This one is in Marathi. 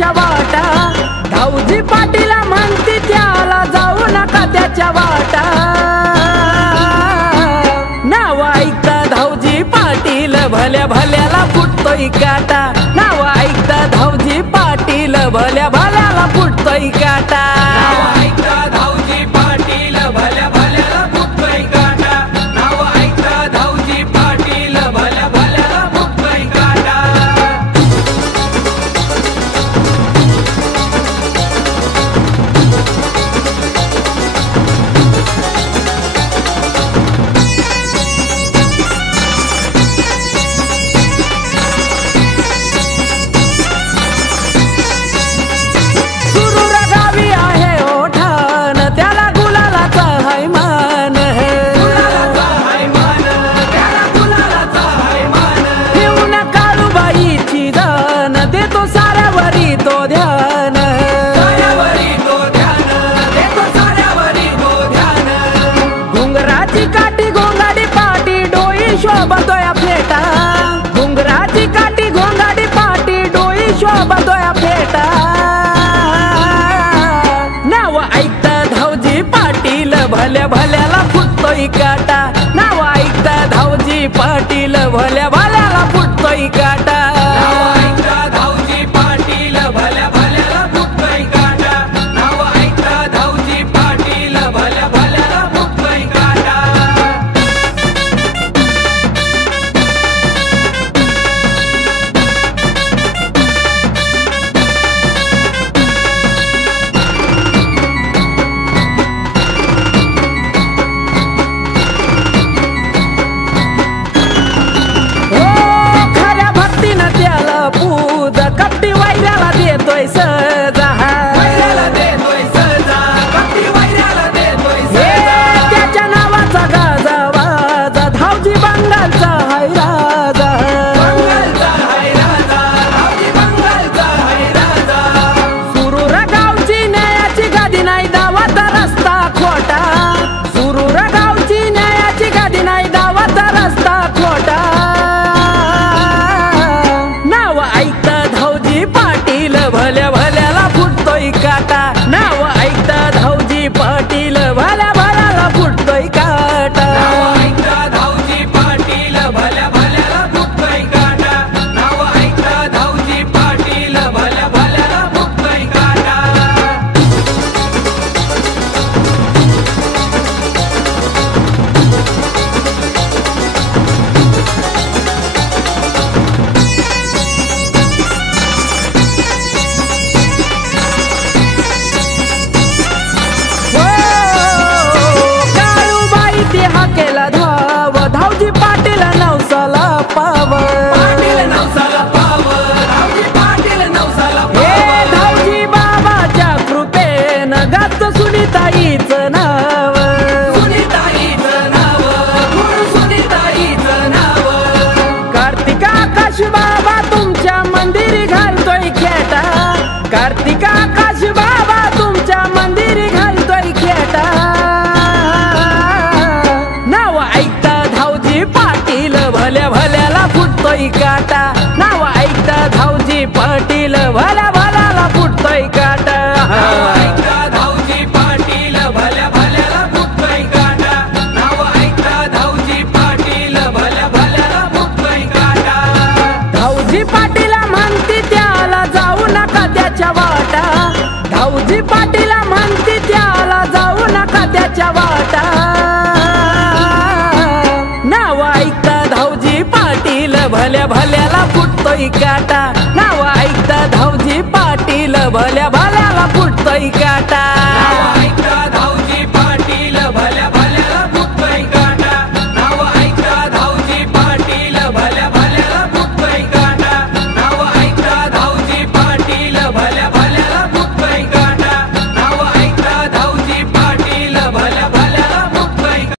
त्याच्या वाटा, धाऊजी पाटील म्हणती त्याला जाऊ नका त्याच्या वाटा। नाव ऐकता धाऊजी पाटील भल्या भल्याला फुटतोय काटा, नाव ऐकता धाऊजी पाटील भल्या भल्याला फुटतोय काटा। नाव ऐकता धाऊजी पाटील भल्या भल्याला फुटतोय काटा, नाव ऐकता धाऊजी पाटील भल्या भल्याला फुटतोय काटा। शोभतोया फेटा, घुंगराची काठी घोंगाडी पाटी डोई शोभतोया फेटा। नाव ऐकता धाऊजी पाटील भल्या भल्याला फुटतोय काटा, नाव ऐकता धाऊजी पाटील भल्या भल्याला फुटतोय काटा। नाव ऐकता धाऊजी पाटील भल्या भल्याला फुटतोय काटा, नाव ऐकता धाऊजी पाटील भल्या भल्याला फुटतोय काटा। कपटी वैऱ्याला देतोय सजा, वैऱ्याला देतोय सजा, कपटी वैऱ्याला देतोय सजा। त्याच्या नावाचा गाजावाजा धाऊजी बंगालचा हाय राजा, बंगालचा हाय राजा, धाऊजी बंगालचा हाय राजा। सुरूर गावची न्यायाची गादी नाही दावाचा रस्ता खोटा, सुरूर गावची न्यायाची गादी नाही दावाचा रस्ता खोटा। नाव ऐकता धाऊजी पाटील भल्या भल्याला फुटतोय काटा, नाव ऐकता धाऊजी पाटील भल्या भल्याला फुटतोय काटा। नाव ऐकता धाऊजी पाटील भल्या भल्याला फुटतोय काटा, नाव ऐकता धाऊजी पाटील भल्या भल्याला फुटतोय काटा। हाकेला धाव धाऊजी पाटील नवसाला पाव, पाटील नवसाला पाव, धाऊजी पाटील नवसाला पाव। हे धाऊजी बाबाच्या कृपेनं गात सुनीताईचं नाव, सुनीताईचं नाव, गुरु सुनीताईचं नाव। कार्तिक आकाश बाबा तुमच्या मंदिरी घालतोय खेटा, कार्तिक आकाश बाबा तुमच्या मंदिरी घालतोय खेटा। नाव ऐकता धाऊजी पाटील भल्या भल्याला फुटतोय काटा, नाव ऐकता धाऊजी पाटील भल्या भल्याला फुटतोय काटा। नाव ऐकता धाऊजी पाटील भल्या भल्याला फुटतोय काटा, नाव ऐकता धाऊजी पाटील भल्या भल्याला फुटतोय काटा। धाऊजी पाटील म्हणती त्याला जाऊ नका त्याच्या वाटा, धाऊजी पाटील म्हणती त्याला जाऊ नका त्याच्या वाटा। नाव ऐकता धाऊजी पाटील भल्या भल्याला फुटतोय काटा, नाव ऐकता धाऊजी पाटील भल्या भल्याला फुटतोय काटा।